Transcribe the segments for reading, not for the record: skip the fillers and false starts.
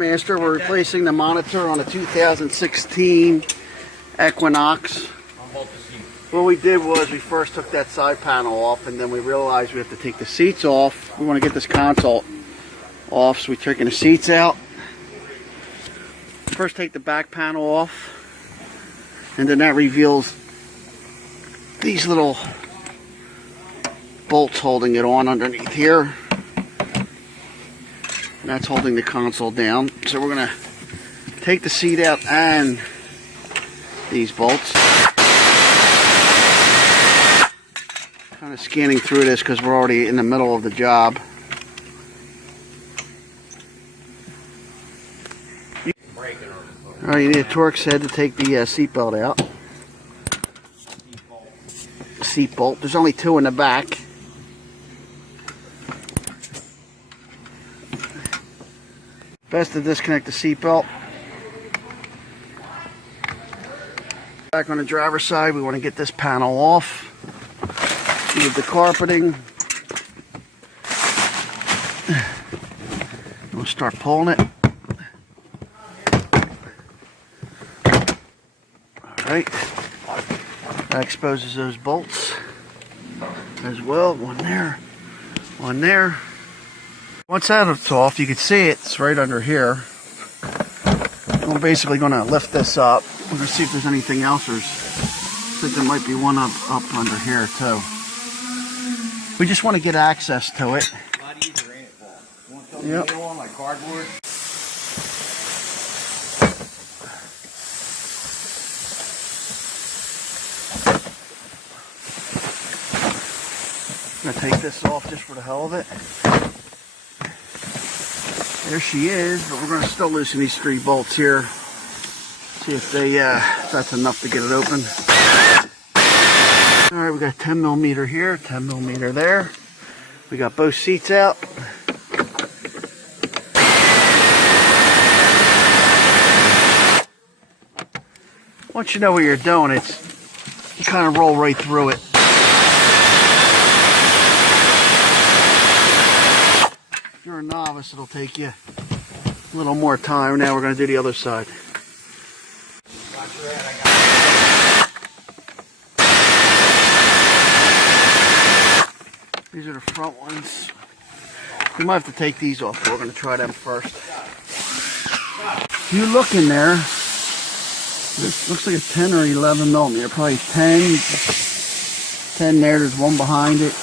Master, we're replacing the monitor on a 2016 Equinox. What we did was we first took that side panel off, and then we realized we have to take the seats off. We want to get this console off, so we're taking the seats out. First take the back panel off, and then that reveals these little bolts holding it on underneath here. And that's holding the console down. So we're going to take the seat out and these bolts. Kind of scanning through this because we're already in the middle of the job. Alright, you need a Torx head to take the seatbelt out. Seat bolt. There's only two in the back. Best to disconnect the seatbelt. Back on the driver's side, we want to get this panel off. Move the carpeting. We'll start pulling it. Alright. That exposes those bolts as well. One there. One there. Once that's off, you can see it's right under here. I'm basically going to lift this up. We're going to see if there's anything else. I think there might be one up under here too. We just want to get access to it. A lot easier, ain't it, Paul? You want something Yep. to go on like cardboard? I'm going to take this off just for the hell of it. There she is, but we're going to still loosen these three bolts here. See if that's enough to get it open. Alright, we got 10 millimeter here, 10 millimeter there. We got both seats out. Once you know what you're doing, you kind of roll right through it. If you're a novice, it'll take you a little more time. Now we're going to do the other side. These are the front ones. We might have to take these off, but we're going to try them first. If you look in there, this looks like a 10 or 11 millimeter. Probably 10. 10 there. There's one behind it.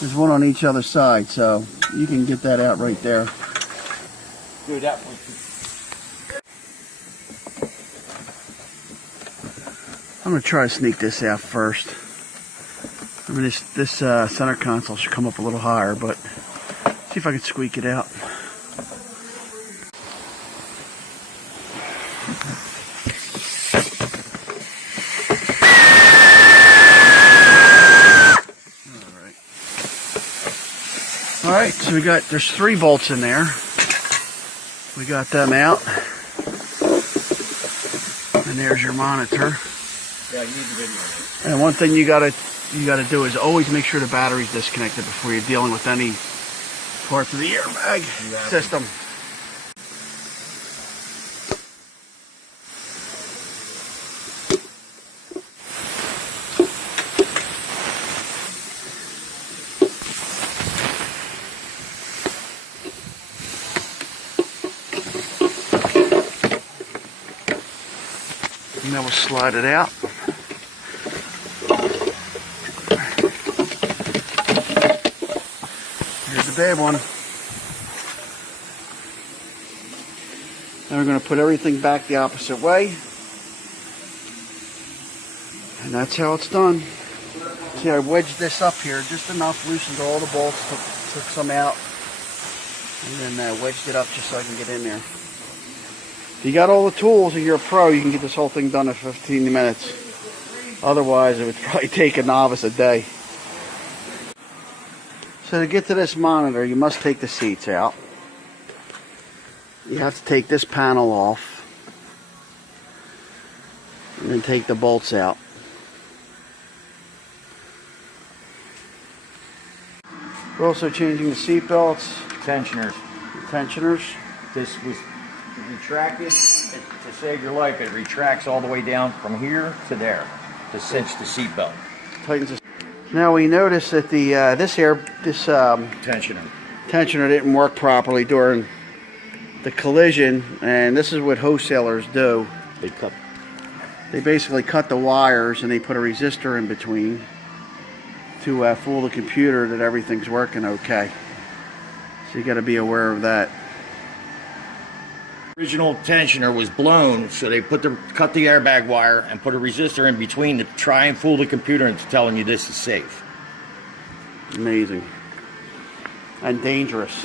There's one on each other side, so you can get that out right there. Do that one. I'm going to try to sneak this out first. I mean, this center console should come up a little higher, but see if I can squeak it out. Alright, so there's three bolts in there. We got them out. And there's your monitor. Yeah, you need the video. And one thing you gotta do is always make sure the battery's disconnected before you're dealing with any parts of the airbag system. And then we'll slide it out. Here's the bad one. Now we're going to put everything back the opposite way. And that's how it's done. See, I wedged this up here just enough, loosened all the bolts, took some out, and then wedged it up just so I can get in there. If you got all the tools and you're a pro, you can get this whole thing done in 15 minutes. Otherwise, it would probably take a novice a day. So to get to this monitor, you must take the seats out. You have to take this panel off. And then take the bolts out. We're also changing the seat belts. Tensioners. Tensioners. This was retracted to save your life. It retracts all the way down from here to there to cinch the seatbelt. Tightens the... Now we noticed that the Tensioner. tensioner didn't work properly during the collision, and this is what wholesalers do. They basically cut the wires and they put a resistor in between to fool the computer that everything's working okay. So you got to be aware of that. Original tensioner was blown, so they cut the airbag wire and put a resistor in between to try and fool the computer into telling you this is safe. Amazing. And dangerous.